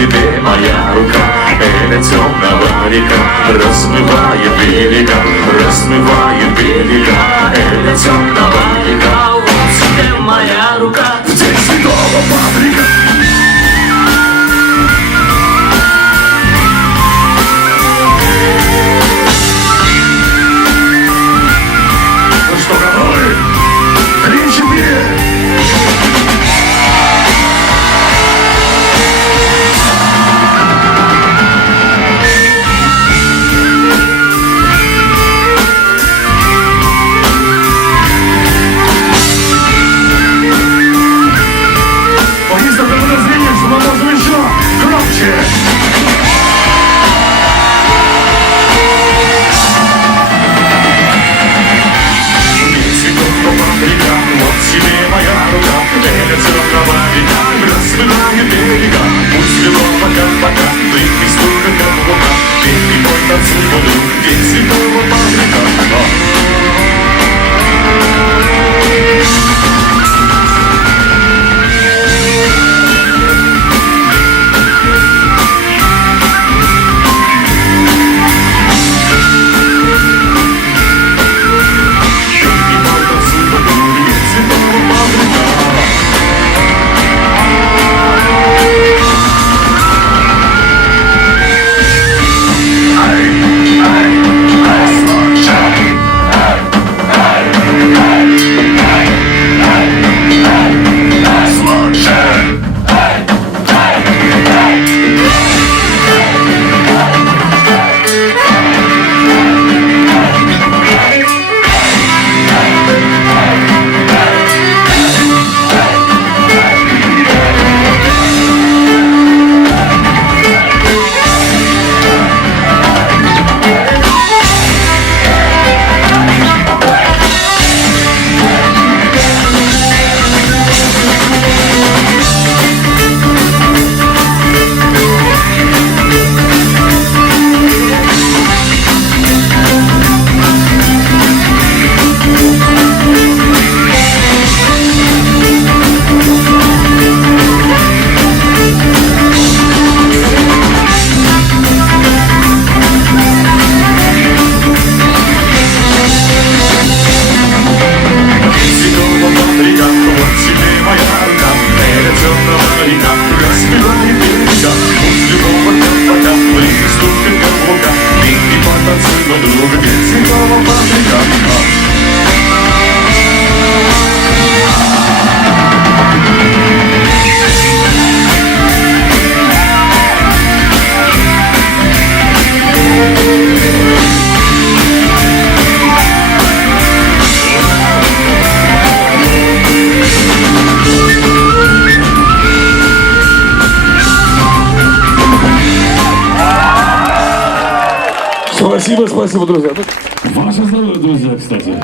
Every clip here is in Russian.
тебе моя рука. Эля темного река Размывает берега Размывает берега Эля темного река воду, день святого Спасибо, спасибо, друзья. Ну, Ваше здоровье, друзья, кстати.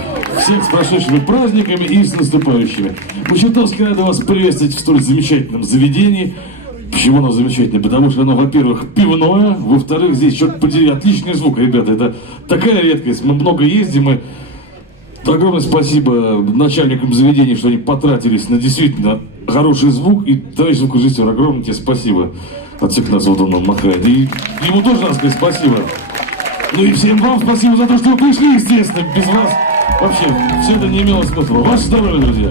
Всех с прошедшими праздниками и с наступающими. Мучетовская рада вас приветствовать в столь замечательном заведении. Почему оно замечательное? Потому что оно, во-первых, пивное, во-вторых, здесь, черт подери, отличный звук, ребята. Это такая редкость. Мы много ездим, и Огромное спасибо начальникам заведения, что они потратились на действительно хороший звук. И, товарищ звукорежиссер, огромное тебе спасибо. От всех нас вот он махает. И ему тоже надо сказать спасибо. Ну и всем вам спасибо за то, что вы пришли, естественно. Без вас вообще все это не имело смысла. Ваше здоровье, друзья.